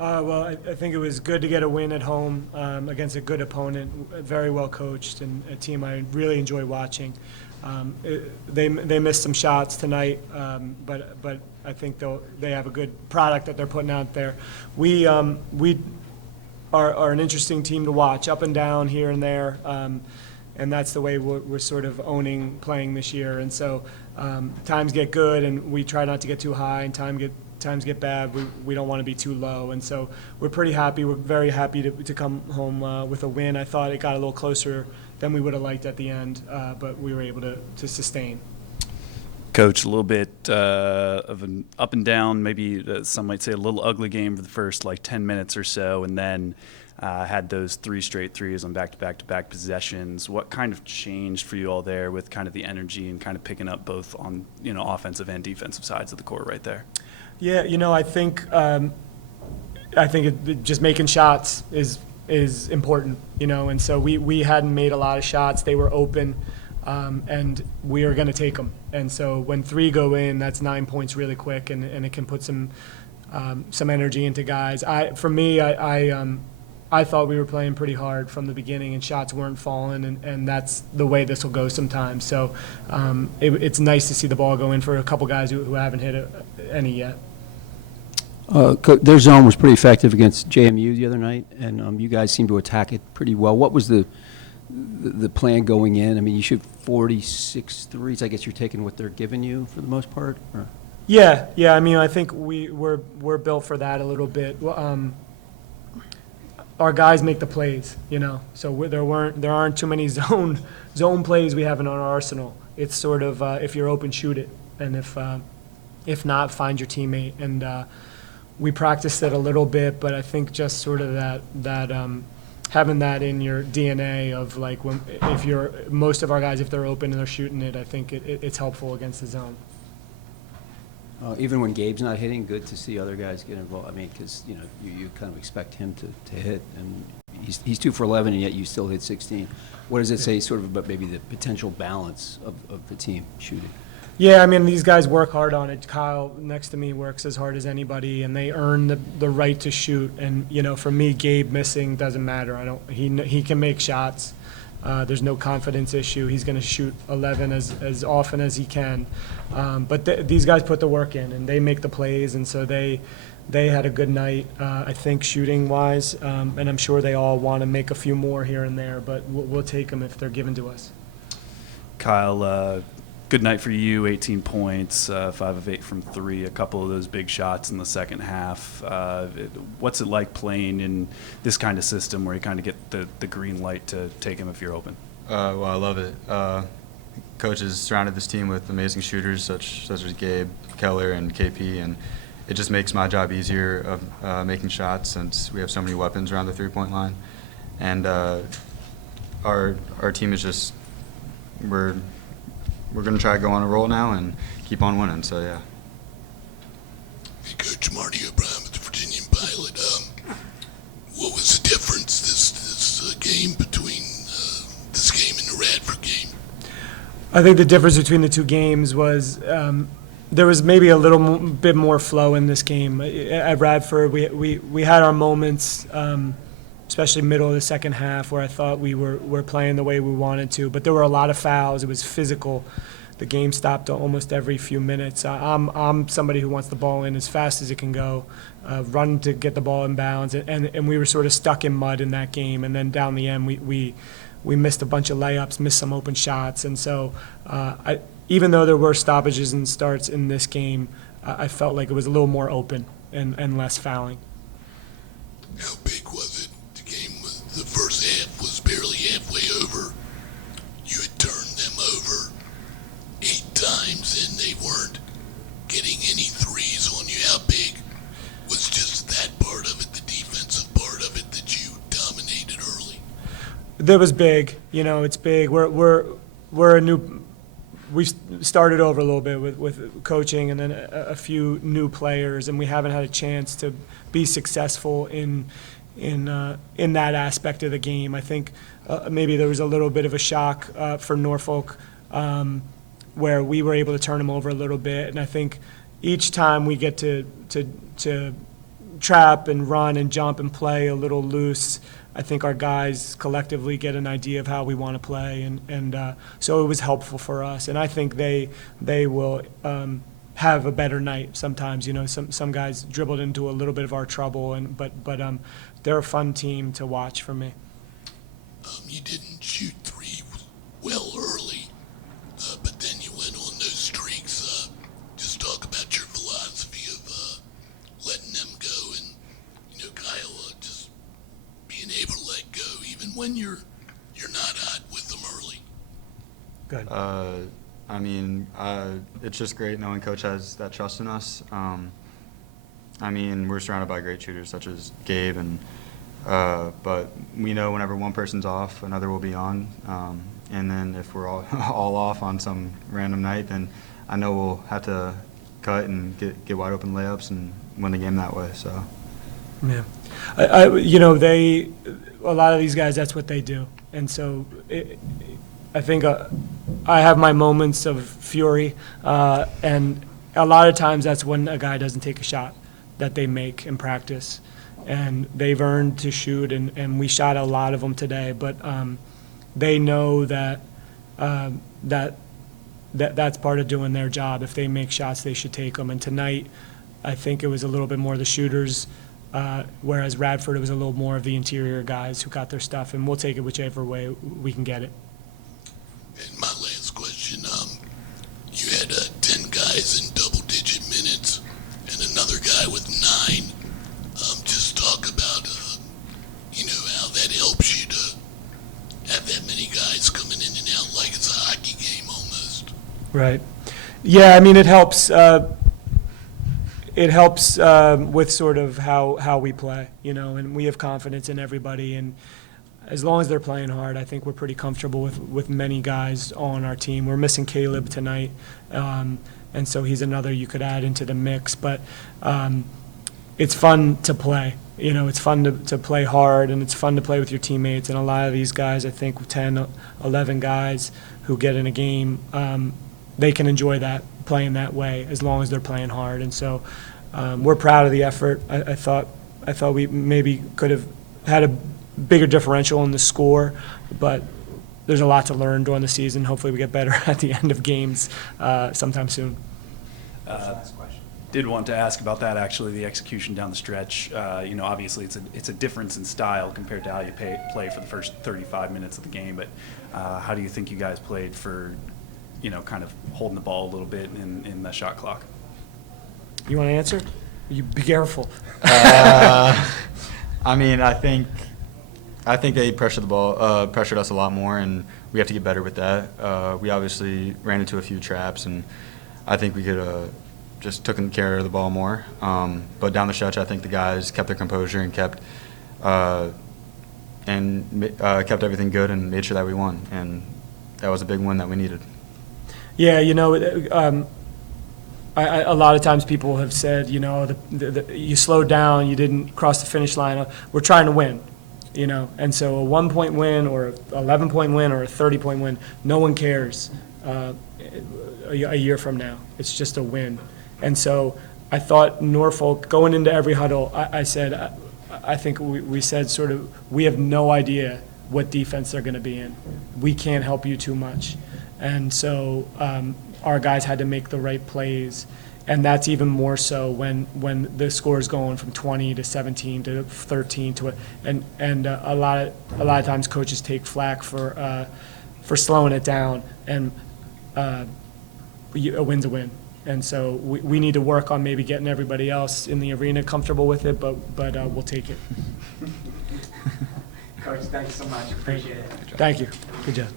Well, I think it was good to get a win at home against a good opponent, very well coached, and a team I really enjoy watching. They missed some shots tonight, but I think they have a good product that they're putting out there. We are an interesting team to watch, up and down, here and there, and that's the way we're sort of owning playing this year. And so times get good, and we try not to get too high, and times get bad. We don't want to be too low, and so we're pretty happy. We're very happy to come home with a win. I thought it got a little closer than we would have liked at the end, but we were able to sustain. Coach, a little bit of an up and down, maybe some might say a little ugly game for the first 10 minutes or so, and then had those 3 straight threes on back-to-back possessions. What kind of changed for you all there with kind of the energy and kind of picking up both on offensive and defensive sides of the court right there? Yeah, I think just making shots is important, and so we hadn't made a lot of shots. They were open, and we are going to take them. And so when 3 go in, that's 9 points really quick, and it can put some energy into guys. I thought we were playing pretty hard from the beginning, and shots weren't falling, and that's the way this will go sometimes. So it's nice to see the ball go in for a couple guys who haven't hit any yet. Their zone was pretty effective against JMU the other night, and you guys seemed to attack it pretty well. What was the plan going in? I mean, you shoot 46 threes. I guess you're taking what they're giving you for the most part? Or? Yeah. I mean, I think we're built for that a little bit. Our guys make the plays, So there aren't too many zone plays we have in our arsenal. It's sort of if you're open, shoot it, and if not, find your teammate. And we practiced it a little bit, but I think just sort of that having that in your DNA of most of our guys, if they're open and they're shooting it, I think it's helpful against the zone. Even when Gabe's not hitting, good to see other guys get involved. I mean, because you kind of expect him to hit, and he's 2 for 11, and yet you still hit 16. What does it say, sort of about maybe the potential balance of the team shooting? Yeah, I mean, these guys work hard on it. Kyle next to me works as hard as anybody, and they earn the right to shoot. And for me, Gabe missing doesn't matter. He can make shots. There's no confidence issue. He's going to shoot 11 as often as he can. But these guys put the work in, and they make the plays, and so they had a good night, I think, shooting-wise. And I'm sure they all want to make a few more here and there, but we'll take them if they're given to us. Kyle, good night for you, 18 points, 5 of 8 from 3, a couple of those big shots in the second half. What's it like playing in this kind of system where you kind of get the green light to take him if you're open? Well, I love it. Coach has surrounded this team with amazing shooters such as Gabe, Keller, and KP, and it just makes my job easier of making shots since we have so many weapons around the three-point line. And our team is just we're going to try to go on a roll now and keep on winning. So yeah. Hey, Coach Marty O'Brien with the Virginian Pilot. What was the difference this game between this game and the Radford game? I think the difference between the two games was there was maybe a little bit more flow in this game. At Radford, we had our moments, especially middle of the second half, where I thought we were playing the way we wanted to. But there were a lot of fouls. It was physical. The game stopped almost every few minutes. I'm somebody who wants the ball in as fast as it can go, run to get the ball in bounds, and we were sort of stuck in mud in that game. And then down the end, we missed a bunch of layups, missed some open shots. And so even though there were stoppages and starts in this game, I felt like it was a little more open and less fouling. How big was it? The first half was barely halfway over. You had turned them over 8 times, and they weren't getting any threes on you. How big was just that part of it, the defensive part of it, that you dominated early? That was big. It's big. We're a new. We started over a little bit with coaching, and then a few new players, and we haven't had a chance to be successful in that aspect of the game. I think maybe there was a little bit of a shock for Norfolk where we were able to turn them over a little bit. And I think each time we get to trap and run and jump and play a little loose, I think our guys collectively get an idea of how we want to play, and so it was helpful for us. And I think they will have a better night sometimes. You know, some guys dribbled into a little bit of our trouble, but they're a fun team to watch for me. You didn't shoot three well early, but then you went on those streaks. Just talk about your philosophy of letting them go, and Kyle, just being able to let go even when you're not hot with them early. Good. I mean, it's just great knowing Coach has that trust in us. I mean, we're surrounded by great shooters such as Gabe, but we know whenever one person's off, another will be on. And then if we're all off on some random night, then I know we'll have to cut and get wide open layups and win the game that way. So. Yeah, a lot of these guys, that's what they do, and so I think I have my moments of fury, and a lot of times that's when a guy doesn't take a shot that they make in practice, and they've earned to shoot, and we shot a lot of them today, but they know that that's part of doing their job. If they make shots, they should take them, and tonight I think it was a little bit more the shooters, whereas Radford, it was a little more of the interior guys who got their stuff, and we'll take it whichever way we can get it. And my last question, you had 10 guys in double-digit minutes and another guy with 9. Just talk about, how that helps you to have that many guys coming in and out like it's a hockey game almost. Right. Yeah, I mean, it helps. It helps with sort of how we play, and we have confidence in everybody, and as long as they're playing hard, I think we're pretty comfortable with many guys on our team. We're missing Caleb tonight, and so he's another you could add into the mix. But it's fun to play. It's fun to play hard, and it's fun to play with your teammates. And a lot of these guys, I think 10, 11 guys who get in a game, they can enjoy that, playing that way, as long as they're playing hard. And so we're proud of the effort. I thought we maybe could have had a bigger differential in the score, but there's a lot to learn during the season. Hopefully we get better at the end of games sometime soon. Did want to ask about that, actually, the execution down the stretch. Obviously it's a difference in style compared to how you play for the first 35 minutes of the game, but how do you think you guys played for, kind of holding the ball a little bit in the shot clock? You want to answer? You be careful. I mean, I think they pressured us a lot more, and we have to get better with that. We obviously ran into a few traps, and I think we could have just taken care of the ball more. But down the stretch, I think the guys kept their composure and kept everything good and made sure that we won, and that was a big win that we needed. Yeah, a lot of times people have said, you slowed down, you didn't cross the finish line. We're trying to win, and so a 1-point win or an 11-point win or a 30-point win, no one cares a year from now. It's just a win. And so I thought Norfolk, going into every huddle, I said, I think we said sort of, we have no idea what defense they're going to be in. We can't help you too much. And so our guys had to make the right plays, and that's even more so when the score is going from 20 to 17 to 13 and a lot of times coaches take flack for slowing it down, and a win's a win. And so we need to work on maybe getting everybody else in the arena comfortable with it, but we'll take it. Coach, thanks so much. Appreciate it. Thank you. Good job.